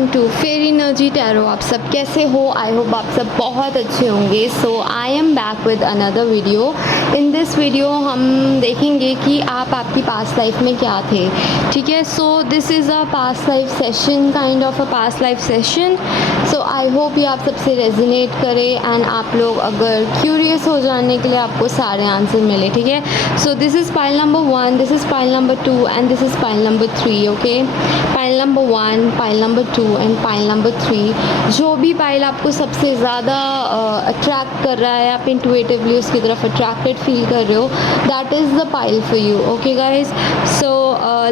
Welcome to fair energy tarot. आप सब कैसे हो? आई होप आप सब बहुत अच्छे होंगे। So I am back with another video. In this video हम देखेंगे कि आप आपकी पास्ट लाइफ में क्या थे। ठीक है, सो this is a past life session, kind of a past life session. So I hope ये आप सबसे रेजोनेट करे एंड आप लोग अगर क्यूरियस हो जानने के लिए आपको सारे आंसर मिले। ठीक है, सो this is pile number 1, this is pile number 2 and this is pile number 3। Okay, pile number 1, pile number 2 and pile number 3। जो भी पाइल आपको सबसे ज़्यादा अट्रैक्ट कर रहा है, आप इंटुइटिवली उसकी तरफ अट्रैक्टेड फील कर रहे हो, that is the pile for you. Okay guys, so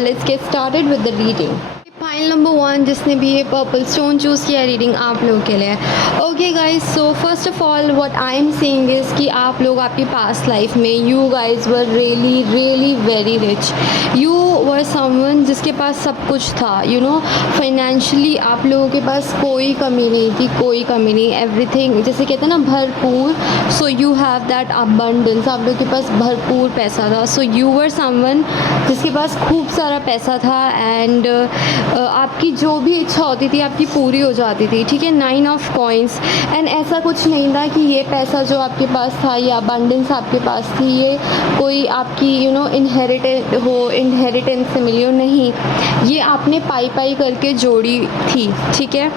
let's get started with the reading. Pile number 1 जिसने भी ये पर्पल स्टोन चूज़ किया, रीडिंग आप लोगों के लिए। Okay guys, so first of all what I am saying is कि आप लोग आपकी पास्ट लाइफ में you guys were really really very rich. You were someone जिसके पास सब कुछ था, यू नो, फाइनेंशियली आप लोगों के पास कोई कमी नहीं थी, कोई कमी नहीं, एवरीथिंग जैसे कहते हैं ना भरपूर। So you have that abundance, आप लोगों के पास भरपूर पैसा था। सो यू वर समवन जिसके पास खूब सारा पैसा था एंड आपकी जो भी इच्छा होती थी आपकी पूरी हो जाती थी। ठीक है, 9 ऑफ कॉइंस। एंड ऐसा कुछ नहीं था कि ये पैसा जो आपके पास था, ये अबंडेंस आपके पास थी, ये कोई आपकी यू नो इनहेरिटेंस से मिली हो, नहीं, ये आपने पाई पाई करके जोड़ी थी। ठीक है,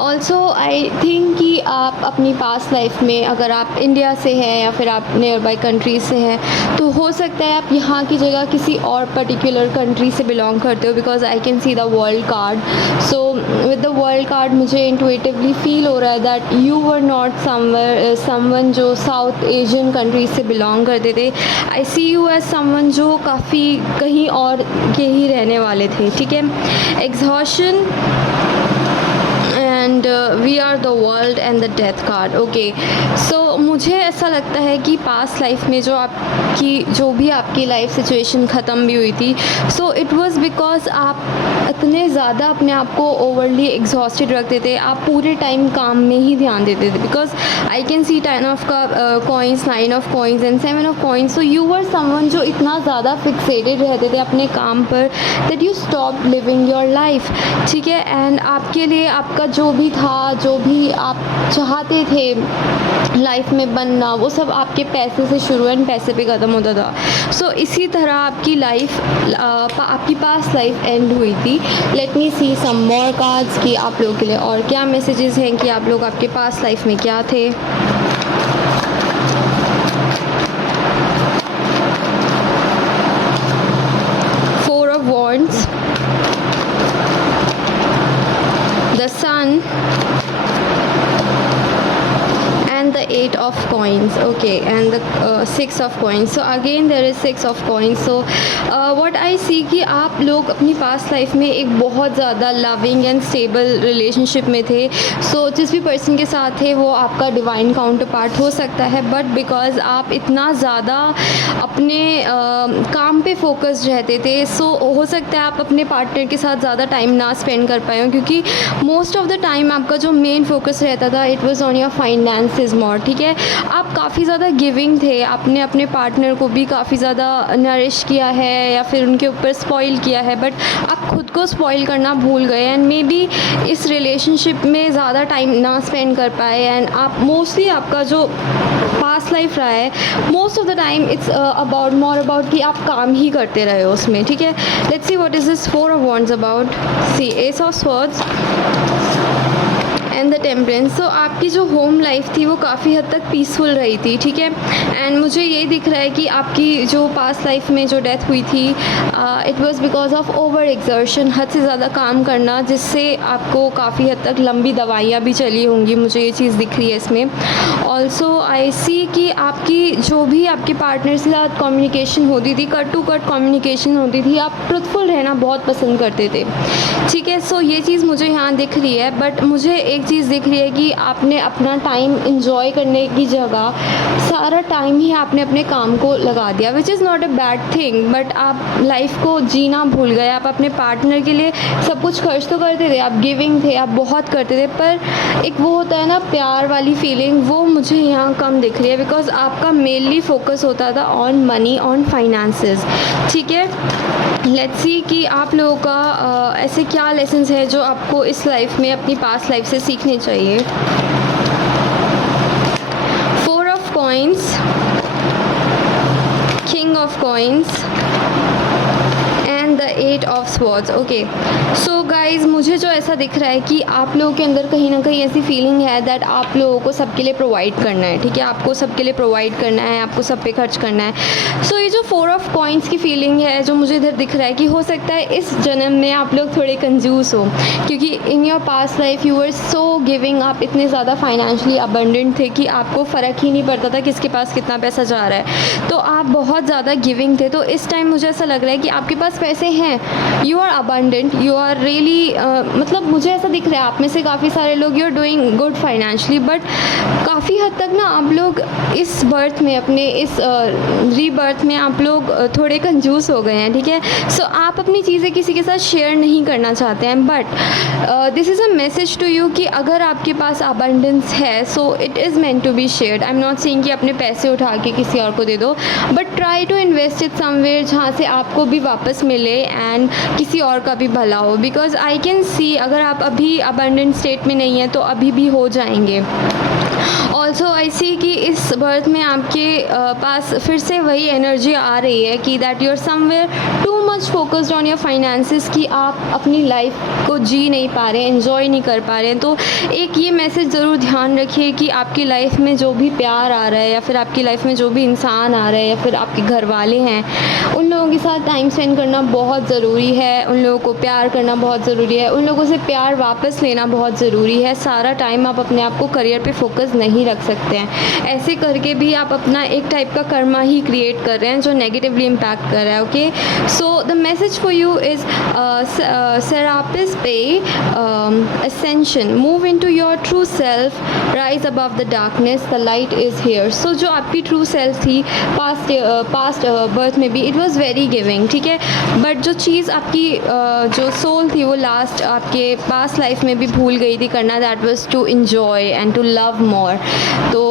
ऑल्सो आई थिंक कि आप अपनी पास्ट लाइफ में अगर आप इंडिया से हैं या फिर आप नियर बाई कंट्रीज से हैं, तो हो सकता है आप यहाँ की जगह किसी और पर्टिकुलर कंट्री से बिलोंग करते हो, because I can see the world card. So with the world card मुझे इंटुइटिवली फील हो रहा है that you were not someone जो साउथ एशियन कंट्रीज से बिलोंग करते थे। आई सी यू एज समवन जो काफ़ी कहीं और के ही रहने वाले थे। ठीक है, exhaustion and we are the world and the death card. Okay, so मुझे ऐसा लगता है कि पास्ट लाइफ में जो भी आपकी लाइफ सिचुएशन ख़त्म भी हुई थी, सो इट वाज बिकॉज आप इतने ज़्यादा अपने आप को ओवरली एग्जॉस्टेड रखते थे, आप पूरे टाइम काम में ही ध्यान देते थे। Because I can see 10 of coins, 9 of coins and 7 of coins. So you were someone जो इतना ज़्यादा फिक्सेटेड रहते थे अपने काम पर that you stop living your life. ठीक है, एंड आपके लिए आपका जो भी था, जो भी आप चाहते थे लाइफ में बनना, वो सब आपके पैसे से शुरू एंड पैसे पे ख़त्म होता था। सो इसी तरह आपकी लाइफ आपकी पास्ट लाइफ एंड हुई थी। लेट मी सी सम मोर कार्ड्स कि आप लोगों के लिए और क्या मैसेजेस हैं कि आप लोग आपके पास्ट लाइफ में क्या थे। Four of Wands, the Sun and the 8 of coins. Okay, and the 6 of coins. So again there is 6 of coins. So what I see कि आप लोग अपनी पास्ट लाइफ में एक बहुत ज़्यादा लविंग एंड स्टेबल रिलेशनशिप में थे। सो जिस भी पर्सन के साथ थे वो आपका डिवाइन काउंटर पार्ट हो सकता है, बट बिकॉज आप इतना ज़्यादा अपने काम पे फोकस्ड रहते थे, सो हो सकता है आप अपने पार्टनर के साथ ज़्यादा टाइम ना स्पेंड कर पाए हो, क्योंकि मोस्ट ऑफ द टाइम आपका जो मेन फोकस रहता था it was on your finances more. ठीक है, आप काफ़ी ज़्यादा गिविंग थे, आपने अपने पार्टनर को भी काफ़ी ज़्यादा नरिश किया है या फिर उनके ऊपर स्पॉइल किया है, बट आप खुद को स्पॉइल करना भूल गए एंड मे बी इस रिलेशनशिप में ज़्यादा टाइम ना स्पेंड कर पाए। एंड आप मोस्टली आपका जो पास्ट लाइफ रहा है, most of the time it's more about कि आप काम ही करते रहे हो उसमें। ठीक है, let's see what is this 4 of wands about. See ace of swords and the temperance. So आपकी जो होम लाइफ थी वो काफ़ी हद तक पीसफुल रही थी। ठीक है, एंड मुझे ये दिख रहा है कि आपकी जो पास्ट लाइफ में जो डेथ हुई थी it was because of over exertion, हद से ज़्यादा काम करना, जिससे आपको काफ़ी हद तक लंबी दवाइयाँ भी चली होंगी, मुझे ये चीज़ दिख रही है इसमें। ऑल्सो आई सी कि आपकी जो भी आपके पार्टनर के साथ कम्युनिकेशन होती थी, कट टू कट कम्युनिकेशन होती थी, आप ट्रुथफुल रहना बहुत पसंद करते थे। ठीक है, सो ये चीज़ मुझे यहाँ दिख रही है, बट मुझे एक चीज़ दिख रही है कि आपने अपना टाइम इंजॉय करने की जगह सारा टाइम ही आपने अपने काम को लगा दिया, विच is not a bad thing, but आप लाइफ को जीना भूल गए। आप अपने पार्टनर के लिए सब कुछ खर्च तो करते थे, आप गिविंग थे, आप बहुत करते थे, पर एक वो होता है ना प्यार वाली फीलिंग, वो मुझे यहाँ कम दिख रही है, बिकॉज आपका मेनली फोकस होता था ऑन मनी, ऑन फाइनेंसेस। ठीक है, लेट्स सी कि आप लोगों का ऐसे क्या लेसन्स है जो आपको इस लाइफ में अपनी पास्ट लाइफ से सीखने चाहिए। 4 of coins, King of coins and the 8 of swords। Okay, so guys मुझे जो ऐसा दिख रहा है कि आप लोगों के अंदर कहीं ना कहीं ऐसी फीलिंग है दैट आप लोगों को सबके लिए प्रोवाइड करना है। ठीक है, आपको सबके लिए प्रोवाइड करना है, आपको सब पे खर्च करना है। सो ये जो 4 of coins की फीलिंग है जो मुझे इधर दिख रहा है कि हो सकता है इस जन्म में आप लोग थोड़े कंजूस हो, क्योंकि इन your past life you were so giving, आप इतने ज़्यादा फाइनेंशियली अबंडेंट थे कि आपको फ़र्क ही नहीं पड़ता था किसके पास कितना पैसा जा रहा है, तो आप बहुत ज़्यादा गिविंग थे। तो इस टाइम मुझे ऐसा लग रहा है कि आपके पास पैसे हैं, you are abundant, you are really मतलब मुझे ऐसा दिख रहा है आप में से काफ़ी सारे लोग you are doing good financially, but काफ़ी हद तक ना आप लोग इस बर्थ में, अपने इस रीबर्थ में आप लोग थोड़े कंजूस हो गए हैं। ठीक है, सो आप अपनी चीज़ें किसी के साथ शेयर नहीं करना चाहते हैं, but this is a message to you कि अगर आपके पास अबंडेंस है so it is meant to be shared. I am not saying कि अपने पैसे उठा के किसी और को दे दो, but try to invest it somewhere जहाँ से आपको भी वापस मिले एंड किसी और का भी भला हो, बिकॉज आई कैन सी अगर आप अभी अबंडेंट स्टेट में नहीं हैं तो अभी भी हो जाएंगे। ऑल्सो आई सी कि इस बर्थ में आपके पास फिर से वही एनर्जी आ रही है कि that you are somewhere too much focused on your finances, कि आप अपनी लाइफ को जी नहीं पा रहे हैं, एंजॉय नहीं कर पा रहे हैं। तो एक ये मैसेज ज़रूर ध्यान रखिए कि आपकी लाइफ में जो भी प्यार आ रहा है या फिर आपकी लाइफ में जो भी इंसान आ रहा है या फिर आपके घर वाले हैं, उन लोगों के साथ टाइम स्पेंड करना बहुत ज़रूरी है, उन लोगों को प्यार करना बहुत ज़रूरी है, उन लोगों से प्यार वापस लेना बहुत ज़रूरी है। सारा टाइम आप अपने आप को करियर पे फोकस नहीं रख सकते हैं, ऐसे करके भी आप अपना एक टाइप का कर्मा ही क्रिएट कर रहे हैं जो नेगेटिवली इम्पैक्ट कर रहा है। Okay, so the message for you is Serapis पे ascension, move into your true self, rise above the darkness, the light is here। so जो आपकी ट्रू सेल्फ थी पास्ट बर्थ में भी, इट वॉज़ वेरी गिविंग। ठीक है, but जो चीज़ आपकी जो सोल थी वो लास्ट आपके पास्ट लाइफ में भी भूल गई थी करना, that was to enjoy and to love more. तो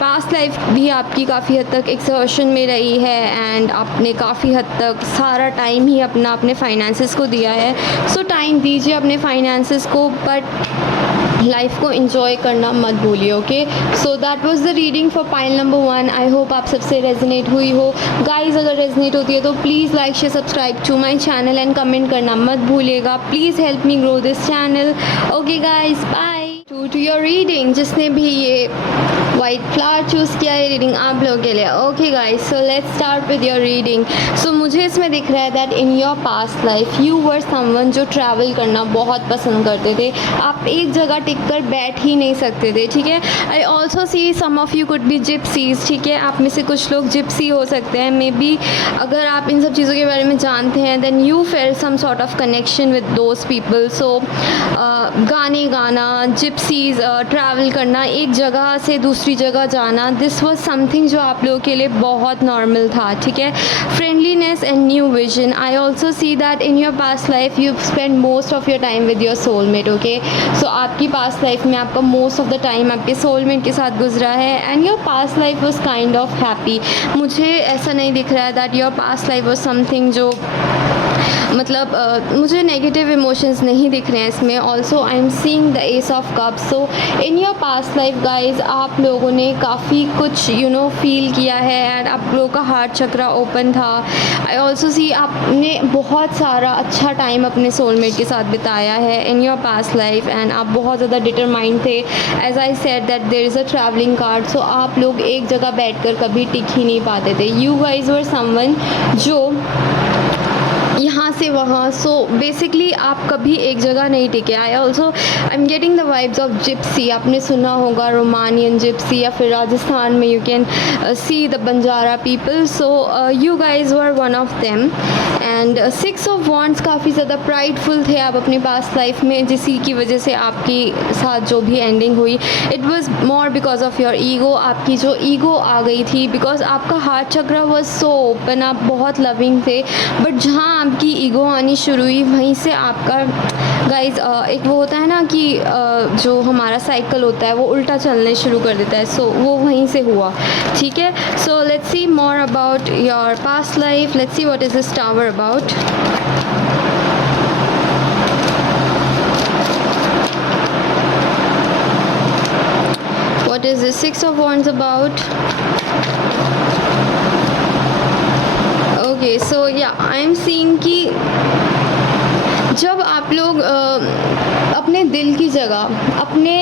पास्ट लाइफ भी आपकी काफ़ी हद तक एक्सर्शन में रही है एंड आपने काफ़ी हद तक सारा टाइम ही अपने फाइनेंसेस को दिया है। सो टाइम दीजिए अपने फाइनेंसेस को, बट लाइफ को एंजॉय करना मत भूलिए। Okay, so that was the reading for pile number 1। I hope आप सबसे रेजोनेट हुई हो। गाइज अगर रेजोनेट होती है तो please like share subscribe to my channel and comment करना मत भूलिएगा। Please help me grow this channel. Okay guys, bye. To your reading, जिसने भी ये वाइट फ्लावर चूज़ किया है रीडिंग आप लोगों के लिए। Okay guys, so let's start with your reading. So मुझे इसमें दिख रहा है that in your past life you were someone जो ट्रैवल करना बहुत पसंद करते थे, आप एक जगह टिक कर बैठ ही नहीं सकते थे। ठीक है, I also see some of you could be gypsies. ठीक है, आप में से कुछ लोग जिप्सी हो सकते हैं। मे बी अगर आप इन सब चीज़ों के बारे में जानते हैं then you feel some sort of connection with those people. So गाने गाना, जिप्सीज, ट्रैवल करना, एक जगह से दूसरी जगह जाना, दिस वॉज समथिंग जो आप लोगों के लिए बहुत नॉर्मल था। ठीक है, friendliness and new vision. I also see that in your past life you spend most of your time with your soulmate. Okay, so आपकी पास्ट लाइफ में आपका मोस्ट ऑफ द टाइम आपके सोलमेट के साथ गुजरा है and your past life was kind of happy. मुझे ऐसा नहीं दिख रहा है that your past life was something जो मतलब मुझे नेगेटिव इमोशंस नहीं दिख रहे हैं इसमें। Also I am seeing the S of cups. So in your past life guys आप लोगों ने काफ़ी कुछ फील किया है एंड आप लोगों का हार्ट चक्रा ओपन था। आई ऑल्सो सी आपने बहुत सारा अच्छा टाइम अपने सोलमेट के साथ बिताया है in your past life and आप बहुत ज़्यादा डिटरमाइंड थे। As I said that there is a travelling card. So आप लोग एक जगह बैठकर कभी टिक ही नहीं पाते थे। यू गाइज वर समवन जो यहाँ से वहाँ, सो बेसिकली आप कभी एक जगह नहीं टिके। I also I am getting the vibes of Gypsy. आपने सुना होगा रोमानियन जिप्सी या फिर राजस्थान में you can see the Banjara people. So you guys were one of them and 6 of wands, काफ़ी ज़्यादा प्राइडफुल थे आप अपनी पास्ट लाइफ में, जिसी की वजह से आपके साथ जो भी एंडिंग हुई it was more because of your ego. आपकी जो ईगो आ गई थी, बिकॉज आपका हार्ट चक्र वाज सो ओपन, आप बहुत लविंग थे, बट जहाँ आपकी ईगो आनी शुरू हुई वहीं से आपका गाइज एक वो होता है ना कि जो हमारा साइकिल होता है वो उल्टा चलने शुरू कर देता है, सो वो वहीं से हुआ। ठीक है, सो let's C more about your past life, let's see what is this tower about. What is the 6 of Wands about? Okay, so yeah, I am seeing कि जब आप लोग अपने दिल की जगह अपने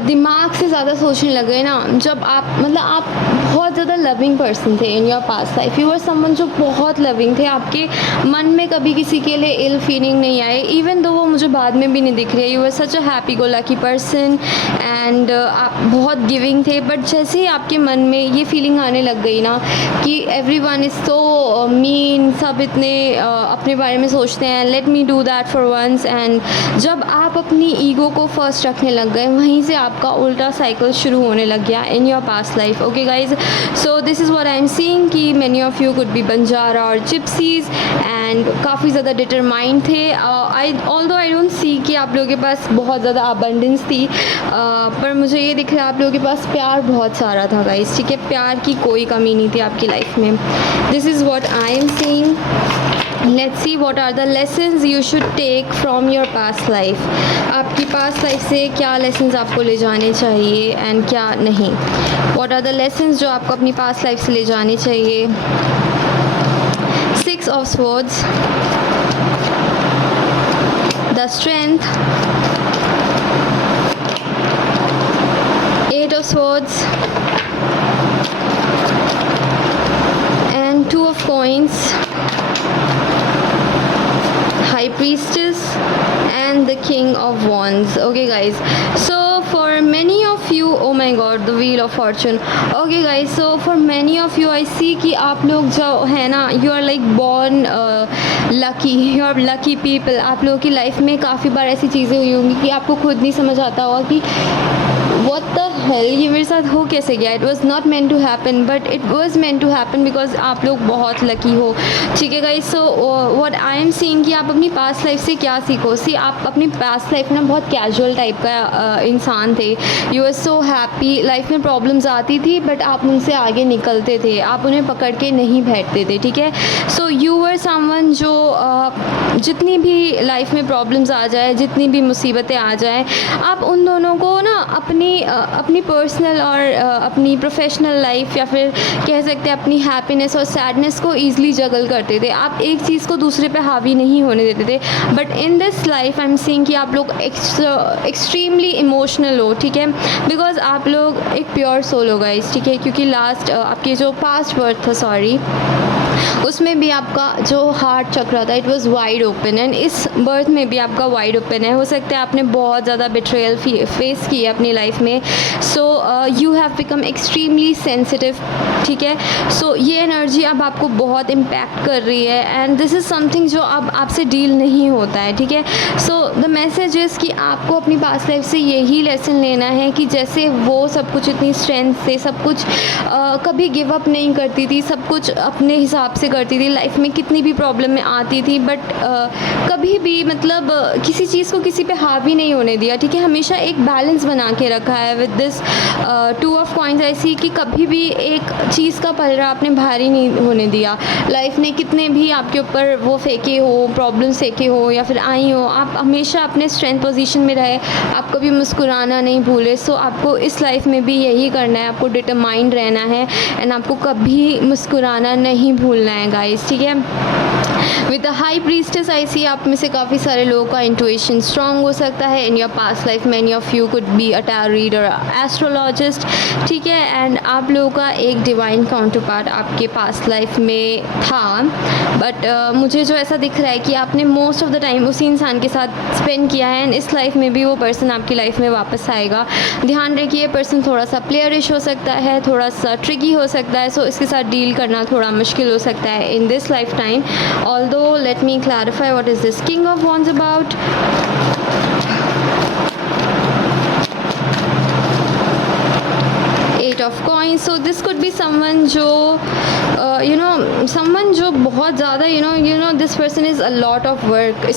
दिमाग से ज़्यादा सोचने लगे ना, जब आप मतलब आप बहुत ज़्यादा लविंग पर्सन थे इन your past life, you were someone जो बहुत लविंग थे, आपके मन में कभी किसी के लिए इल फीलिंग नहीं आए, इवन दो वो मुझे बाद में भी नहीं दिख रही है। You were such a happy go lucky person and आप बहुत गिविंग थे, बट जैसे ही आपके मन में ये फीलिंग आने लग गई ना कि एवरीवन इज़ सो मीन, सब इतने अपने बारे में सोचते हैं, let me do that for once, and जब आप अपनी ईगो को फर्स्ट रखने लग गए वहीं से आपका उल्टा साइकिल शुरू होने लग गया in your past life. Okay guys, so this is what I am seeing कि many of you could be Banjara और जिप्सीज एंड काफ़ी ज़्यादा डिटरमाइंड थे। ऑल्दो आई डोंट सी कि आप लोगों के पास बहुत ज़्यादा अबंडेंस थी, पर मुझे ये दिख रहा है आप लोगों के पास प्यार बहुत सारा था गाइज। ठीक है, प्यार की कोई कमी नहीं थी आपकी लाइफ में। This is what I am seeing. Let's see what are the lessons you should take from your past life. आपकी past life से क्या lessons आपको ले जाने चाहिए and क्या नहीं। What are the lessons जो आपको अपनी past life से ले जाने चाहिए। 6 of Swords, the Strength, 8 of Swords, and 2 of Coins, High Priestess and the King of Wands. Okay guys, so for many of you, oh my god, the Wheel of Fortune. Okay guys, so for many of you I see कि आप लोग जो है ना, you are like born lucky, you are lucky people। आप लोगों की life में काफ़ी बार ऐसी चीज़ें हुई होंगी कि आपको खुद नहीं समझ आता होगा कि what the hell, ये मेरे साथ हो कैसे गया। It was not meant to happen but it was meant to happen because आप लोग बहुत लकी हो। ठीक है guys, so what I am seeing कि आप अपनी पास्ट लाइफ से क्या सीखो। सी आप अपनी पास्ट लाइफ में बहुत कैजुअल टाइप का इंसान थे। You are so happy, life में प्रॉब्लम्स आती थी बट आप उनसे आगे निकलते थे, आप उन्हें पकड़ के नहीं बैठते थे। ठीक है, सो यू वर समवन जो जितनी भी लाइफ में प्रॉब्लम्स आ जाए, जितनी भी मुसीबतें आ जाए, आप उन दोनों को ना अपनी पर्सनल और अपनी प्रोफेशनल लाइफ या फिर कह सकते हैं अपनी हैप्पीनेस और सैडनेस को ईज़िली जगल करते थे। आप एक चीज़ को दूसरे पे हावी नहीं होने देते थे। But in this life I am seeing कि आप लोग एक्सट्रीमली इमोशनल हो। ठीक है, बिकॉज आप लोग एक प्योर सोल हो गाइस। ठीक है, क्योंकि लास्ट आपके जो पास्ट बर्थ था, सॉरी, उसमें भी आपका जो हार्ट चक्र था it was wide open and इस बर्थ में भी आपका वाइड ओपन है। हो सकता है आपने बहुत ज़्यादा बिट्रेयल फेस की है अपनी लाइफ में, so you have become extremely sensitive. ठीक है, सो ये एनर्जी अब आपको बहुत इम्पैक्ट कर रही है एंड दिस इज़ समथिंग जो अब आपसे डील नहीं होता है। ठीक है, सो द मैसेज इज़ कि आपको अपनी पास्ट लाइफ से यही लेसन लेना है कि जैसे वो सब कुछ इतनी स्ट्रेंथ से सब कुछ कभी गिव अप नहीं करती थी, सब कुछ अपने हिसाब से करती थी, लाइफ में कितनी भी प्रॉब्लम में आती थी बट कभी भी मतलब किसी चीज़ को किसी पे हावी नहीं होने दिया। ठीक है, हमेशा एक बैलेंस बना के रखा है विद दिस 2 ऑफ कॉइंस। ऐसी कि कभी भी एक चीज़ का पलड़ा आपने भारी नहीं होने दिया। लाइफ ने कितने भी आपके ऊपर वो फेंके हो, प्रॉब्लम फेंके हो या फिर आई हो, आप हमेशा अपने स्ट्रेंथ पोजीशन में रहे, आप कभी मुस्कुराना नहीं भूले। सो आपको इस लाइफ में भी यही करना है, आपको डिटरमाइंड रहना है एंड आपको कभी मुस्कुराना नहीं भूलना है गाइस। ठीक है, विद द हाई प्रीस्टेस आई सी आप में से काफ़ी सारे लोगों का इंट्यूशन स्ट्रांग हो सकता है in your past life. Many of you could be a tarot reader, astrologist, ठीक है. एंड आप लोगों का एक डिवाइन काउंटर पार्ट आपके पास्ट लाइफ में था. बट मुझे जो ऐसा दिख रहा है कि आपने मोस्ट ऑफ द टाइम उसी इंसान के साथ स्पेंड किया है एंड इस लाइफ में भी वो पर्सन आपकी लाइफ में वापस आएगा. ध्यान रखिए पर्सन थोड़ा सा प्लेयरिश हो सकता है, थोड़ा सा ट्रिकी हो सकता है. सो इसके साथ डील करना थोड़ा मुश्किल हो सकता है इन this life time. Although let me clarify what is this King of Wands about. 8 of coins. So this could be someone जो someone जो बहुत ज़्यादा this person is a lot of work.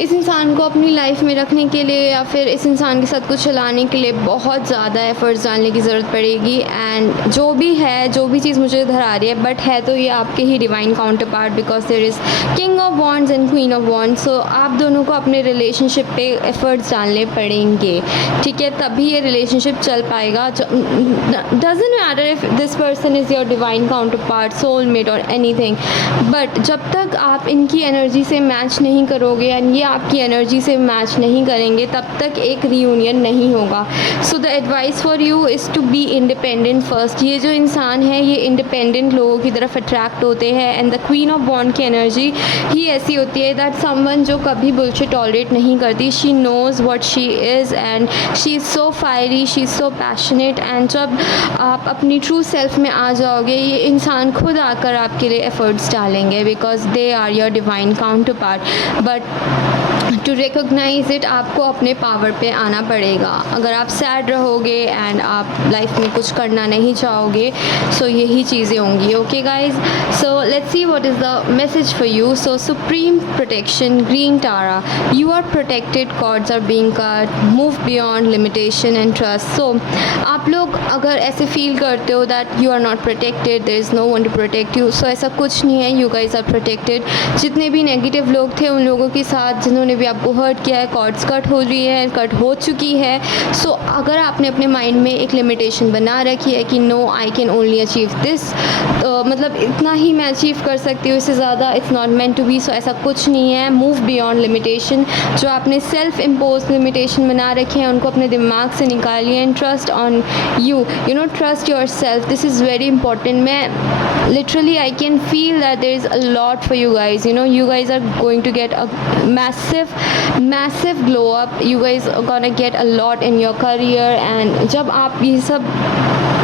इस इंसान को अपनी लाइफ में रखने के लिए या फिर इस इंसान के साथ कुछ चलाने के लिए बहुत ज़्यादा एफर्ट्स डालने की ज़रूरत पड़ेगी. एंड जो भी चीज़ मुझे इधर आ रही है बट है तो ये आपके ही divine counterpart because there is king of wands and queen of wands. So आप दोनों को अपने रिलेशनशिप पे एफर्ट्स डालने पड़ेंगे, ठीक है, तभी ये रिलेशनशिप चल पाएगा. Doesn't matter if this person is your divine counter part, soulmate और एनीथिंग, बट जब तक आप इनकी एनर्जी से मैच नहीं करोगे एंड ये आपकी एनर्जी से मैच नहीं करेंगे तब तक एक रीयूनियन नहीं होगा. So the advice for you is to be independent first. ये जो इंसान है ये इंडिपेंडेंट लोगों की तरफ अट्रैक्ट होते हैं एंड द क्वीन ऑफ वॉन्ड की एनर्जी ही ऐसी होती है दैट समवन जो कभी बुलशिट टॉलरेट नहीं करती. She knows what she is and she is so fiery, she is so passionate. And जब आप अपनी ट्रू सेल्फ में आ जाओगे ये इंसान खुद आकर आपके लिए एफर्ट्स डालेंगे because they are your divine counterpart. But to recognise it आपको अपने पावर पे आना पड़ेगा. अगर आप सैड रहोगे एंड आप लाइफ में कुछ करना नहीं चाहोगे सो यही चीज़ें होंगी. Okay guys, so let's see what is the message for you. So supreme protection, green Tara, you are protected, cords are being cut, move beyond limitation and trust. So आप लोग अगर ऐसे फील करते हो that you are not protected, there is no one to protect you, so ऐसा कुछ नहीं है. You guys are protected. जितने भी नेगेटिव लोग थे उन लोगों के साथ जिन्होंने भी आपको हर्ट किया है, कॉर्ड्स कट हो रही है, कट हो चुकी है. सो अगर आपने अपने माइंड में एक लिमिटेशन बना रखी है कि no I can only achieve this, मतलब इतना ही मैं अचीव कर सकती हूँ, इससे ज़्यादा it's not meant to be. So ऐसा कुछ नहीं है. Move beyond limitation. जो आपने सेल्फ इम्पोज लिमिटेशन बना रखे हैं उनको अपने दिमाग से निकालिए and trust on you. Trust yourself. This is very important. मैं literally I can feel that there is a lot for you guys. you guys are going to get a massive glow up. You guys are gonna get a lot in your career and जब आप ये सब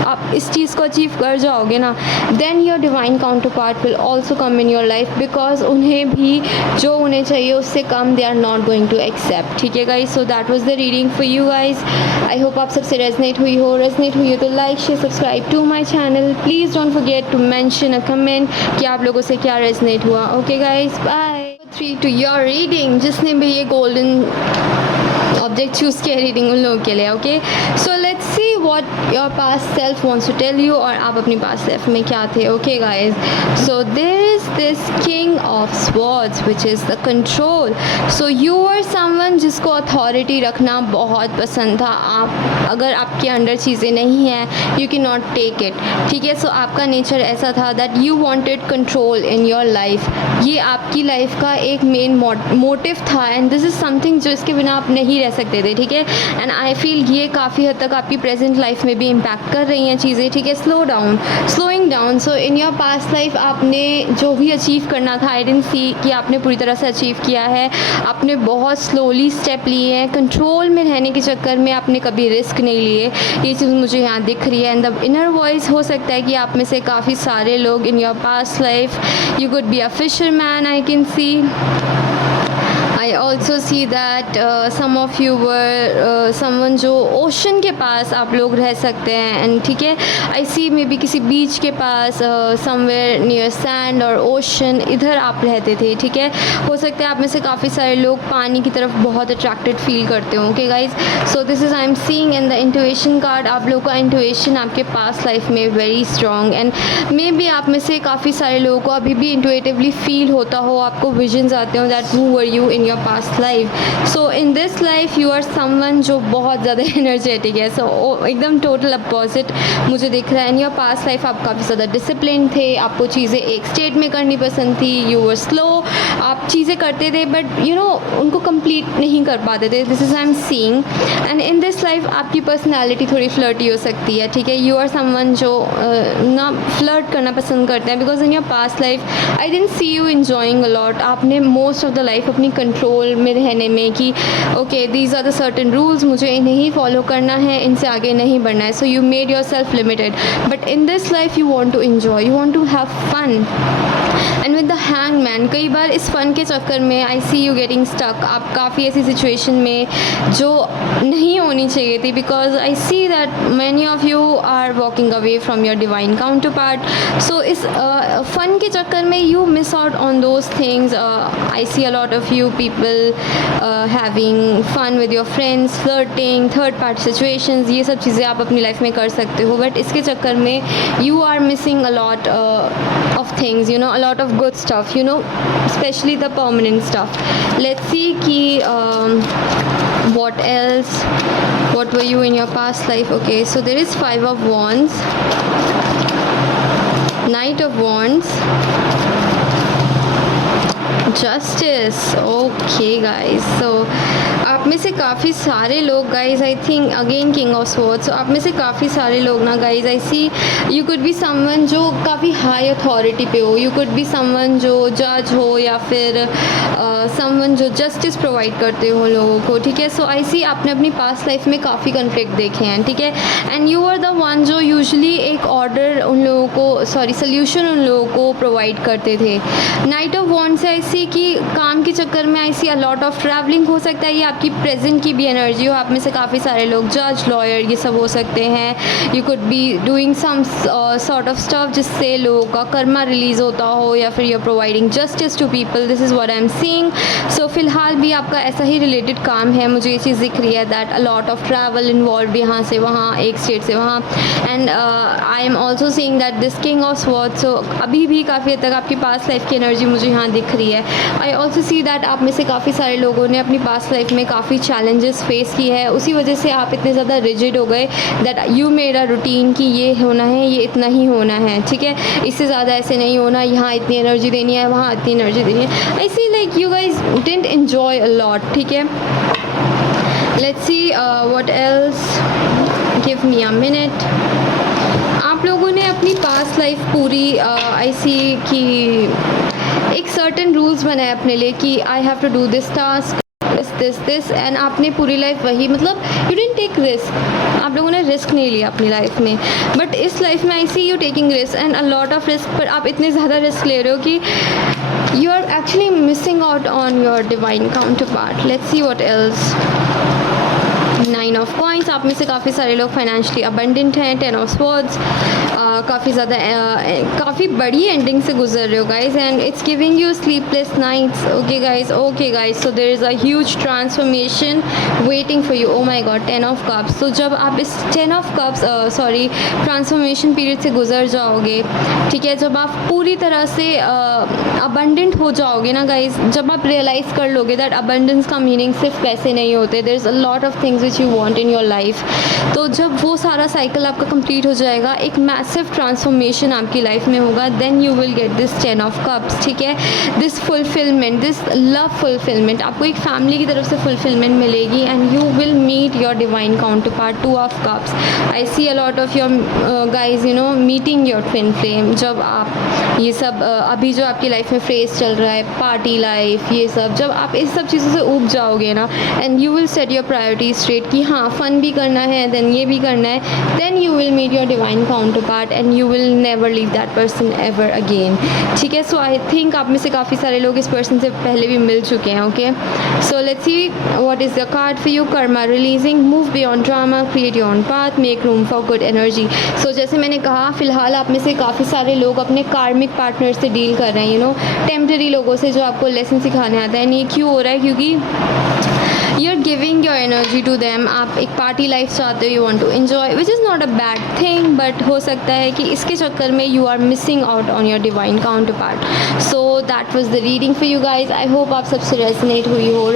आप इस चीज़ को achieve कर जाओगे ना then your divine counterpart will also come in your life because उन्हें भी जो उन्हें चाहिए उससे कम they are not going to accept. ठीक है guys, so that was the reading for you guys. I hope आप सबसे रेजनेट हुई हो तो like share subscribe to my channel. Please don't forget to mention a comment कि आप लोगों से क्या रेजनेट हुआ. Okay guys, bye. 3 to your reading. जिसने भी ये गोल्डन ऑब्जेक्ट चूज़ किया रीडिंग उन लोगों के लिए. Okay, so let's see what your past self wants to tell you और आप अपनी पास्ट सेल्फ में क्या थे. Okay guys, so there is this king of swords which is the control. So you are someone जिसको authority रखना बहुत पसंद था. आप अगर आपके अंडर चीज़ें नहीं हैं you can not take it. ठीक है, सो आपका नेचर ऐसा था that you wanted control in your life. ये आपकी लाइफ का एक मेन मोटिव था एंड दिस इज़ समथिंग जो इसके बिना आप नहीं रह सकते थे. ठीक है, एंड आई फील ये काफ़ी हद तक आपकी प्रेजेंट लाइफ में भी इम्पैक्ट कर रही हैं चीज़ें. ठीक है, slowing down. So in your past life आपने जो भी अचीव करना था आई डिडंट सी कि आपने पूरी तरह से अचीव किया है. आपने बहुत स्लोली स्टेप लिए हैं. कंट्रोल में रहने के चक्कर में आपने कभी रिस्क नहीं लिए. ये चीज़ मुझे यहाँ दिख रही है. एंड द इनर वॉइस हो सकता है कि आप में से काफ़ी सारे लोग इन your past life you could be a fisherman. I can see. I also see that some of you were someone जो ओशन के पास आप लोग रह सकते हैं. एंड ठीक है, आई सी मे बी किसी बीच के पास समवेयर नियर सैंड और ओशन इधर आप रहते थे. ठीक है, हो सकता है आप में से काफ़ी सारे लोग पानी की तरफ बहुत अट्रैक्टेड फील करते हो. Okay guys, so this is I am seeing in the intuition card. आप लोगों का इंट्यूशन आपके पास्ट लाइफ में very strong and may be आप में से काफ़ी सारे लोगों को अभी भी इंट्यूटिवली फील होता हो. आपको विजन्स आते हो that who were you in your your past life. So in this life you are someone जो बहुत ज़्यादा एनर्जेटिक है. सो एकदम टोटल अपोजिट मुझे दिख रहा है. इन योर पास्ट लाइफ आप काफ़ी ज़्यादा डिसिप्लिन थे, आपको चीज़ें एक स्टेट में करनी पसंद थी. यू वर स्लो, आप चीज़ें करते थे बट यू नो उनको कंप्लीट नहीं कर पाते थे. This is I am seeing. And in this life आपकी पर्सनैलिटी थोड़ी फ्लर्टी हो सकती है. ठीक है, यू आर समवन जो ना फ्लर्ट करना पसंद करते हैं. Because in your past life I didn't see you enjoying a lot. आपने मोस्ट ऑफ द लाइफ अपनी कंट्रोल में रहने में कि okay these are the certain rules, मुझे इन्हें ही फॉलो करना है, इनसे आगे नहीं बढ़ना है. So you made yourself limited. But in this life you want to enjoy, you want to have fun. And with the hangman कई बार इस फ़न के चक्कर में I see you getting stuck. आप काफ़ी ऐसी सिचुएशन में जो नहीं होनी चाहिए थी. Because I see that many of you are walking away from your divine counterpart. So इस फ़न के चक्कर में you miss out on those things. I see a lot of you people having fun with your friends, flirting, third party situations. ये सब चीज़ें आप अपनी life में कर सकते हो. बट इसके चक्कर में you are missing a lot of things, you know, a lot of good stuff, you know, especially the permanent stuff. Let's see ki what else, what were you in your past life. Okay, so there is 5 of wands, knight of wands, justice. Okay guys, so आप में से काफ़ी सारे लोग guys I think again king of swords. So आप में से काफ़ी सारे लोग ना guys I see you could be someone जो काफ़ी हाई अथॉरिटी पे हो. यू कुड बी समवन जो जज हो या फिर समवन जो जस्टिस प्रोवाइड करते हो लोगों को. ठीक है, सो आई सी आपने अपनी पास्ट लाइफ में काफ़ी कन्फ्लिक्ट देखे हैं. ठीक है, and you are the one जो यूजुअली एक ऑर्डर उन लोगों को सोल्यूशन उन लोगों को प्रोवाइड करते थे. नाइट ऑफ वॉन्ड से आई सी कि काम के चक्कर में I see a lot of travelling हो सकता है. ये आपकी प्रेजेंट की भी एनर्जी हो. आप में से काफ़ी सारे लोग जज, लॉयर ये सब हो सकते हैं. You could be doing some sort of stuff जिससे लोगों का कर्मा रिलीज होता हो या फिर you are providing justice to people. This is what I am seeing. So फिलहाल भी आपका ऐसा ही रिलेटेड काम है. मुझे ये चीज़ दिख रही है that a lot of travel involve यहाँ से वहाँ, एक स्टेट से वहाँ. And I am also seeing that this king of swords. So अभी भी काफ़ी हद तक आपकी पास्ट लाइफ की एनर्जी मुझे यहाँ दिख रही है. आई ऑल्सो सी दैट आप में से काफ़ी सारे लोगों ने अपनी पास्ट लाइफ में काफ़ी चैलेंजेस फेस की है. उसी वजह से आप इतने ज़्यादा रिजिड हो गए that you made a routine कि ये होना है, ये इतना ही होना है. ठीक है, इससे ज़्यादा ऐसे नहीं होना, यहाँ इतनी एनर्जी देनी है, वहाँ इतनी एनर्जी देनी है. I see like you guys didn't enjoy a lot. ठीक है, let's see what else. Give me a minute. आप लोगों ने अपनी पास्ट लाइफ पूरी आई सी कि एक सर्टेन रूल्स बनाए अपने लिए कि I have to do this task, this and आपने पूरी लाइफ वही, मतलब यू डिडंट टेक रिस्क. आप लोगों ने रिस्क नहीं लिया अपनी लाइफ में. बट इस लाइफ में I see you taking risk and a lot of risk. पर आप इतने ज़्यादा रिस्क ले रहे हो कि you are actually missing out on your divine counterpart. Let's see what else. 9 of coins. आप में से काफ़ी सारे लोग फाइनेंशियली अबंडेंट हैं. 10 ऑफ स्वॉर्ड्स. काफ़ी ज़्यादा काफ़ी बड़ी एंडिंग से गुजर रहे हो guys and it's giving you sleepless nights. Okay guys, so there is a huge transformation waiting for you. Oh my god, 10 of cups. तो जब आप इस 10 ऑफ कप्स ट्रांसफॉर्मेशन पीरियड से गुजर जाओगे, ठीक है, जब आप पूरी तरह से अबंडेंट हो जाओगे ना गाइज, जब आप रियलाइज़ कर लोगे दैट अबंडेंस का मीनिंग सिर्फ पैसे नहीं होते. There is a lot of things which you want in your life. तो जब वो सारा साइकिल आपका कंप्लीट हो जाएगा, एक मैसिव ट्रांसफॉर्मेशन आपकी लाइफ में होगा, then you will get this 10 of cups. ठीक है, this fulfilment, this love fulfilment, आपको एक फैमिली की तरफ से फुलफिलमेंट मिलेगी and you will meet your divine counterpart. 2 of cups. I see a lot of your guys you know meeting your twin flame. जब आप ये सब अभी जो आपकी लाइफ में फेज चल रहा है, पार्टी लाइफ, ये सब, जब आप इस सब चीज़ों से ऊब जाओगे ना and you will set your priorities straight कि हाँ फन भी करना है, देन ये भी करना है, then you will meet your divine counterpart and you will never leave that person ever again. ठीक है, सो आई थिंक आप में से काफ़ी सारे लोग इस पर्सन से पहले भी मिल चुके हैं. Okay, so let's see what is the card for you. Karma releasing, move beyond drama, create your own path, make room for good energy. So जैसे मैंने कहा, फिलहाल आप में से काफ़ी सारे लोग अपने कार्मिक पार्टनर से डील कर रहे हैं, यू नो टेम्पररी लोगों से जो आपको लेसन सिखाने आता है. ये क्यों हो रहा है? क्योंकि you are giving your energy to them, आप एक पार्टी लाइफ चाहते हो, you want to enjoy, which is not a bad thing, but हो सकता है कि इसके चक्कर में you are missing out on your divine counterpart. So that was the reading for you guys. I hope आप सबसे रेजनेट हुई हो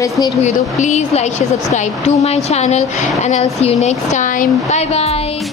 तो please like share subscribe to my channel and I will see you next time. Bye bye.